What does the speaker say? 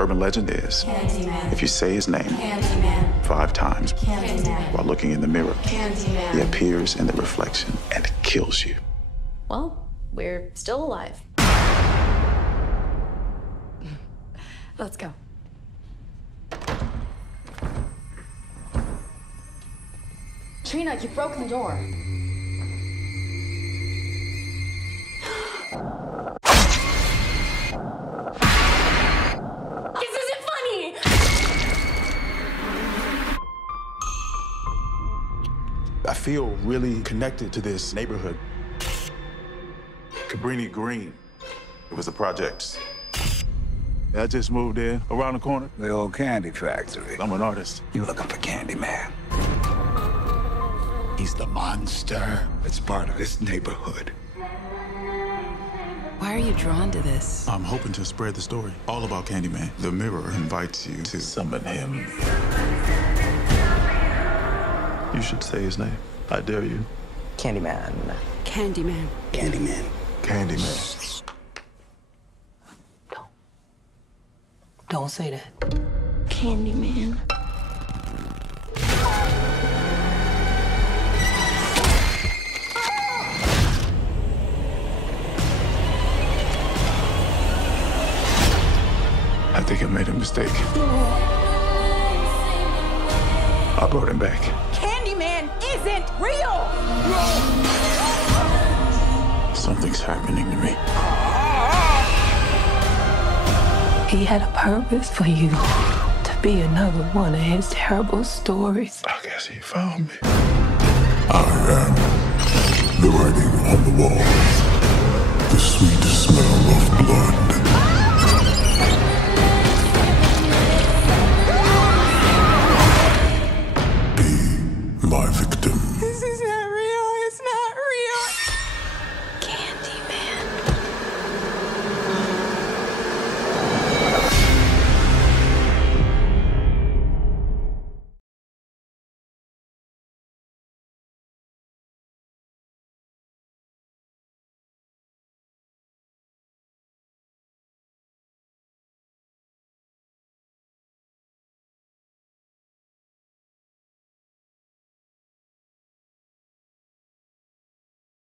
urban legend is, Candyman. if you say his name Candyman. 5 times Candyman. while looking in the mirror, Candyman. he appears in the reflection and kills you. Well, we're still alive. Let's go. Trina, you've broken the door. This isn't funny! I feel really connected to this neighborhood. Cabrini Green. It was the projects. I just moved in around the corner. The old candy factory. I'm an artist. You looking for Candyman? He's the monster that's part of this neighborhood. Why are you drawn to this? I'm hoping to spread the story all about Candyman. The mirror invites you to summon him. You should say his name. I dare you. Candyman. Candyman. Candyman. Candyman. Don't say that. Candyman. I think I made a mistake. I brought him back. Candyman isn't real! Something's happening to me. He had a purpose for you. To be another one of his terrible stories. I guess he found me. I am the writing on the wall, the sweet smell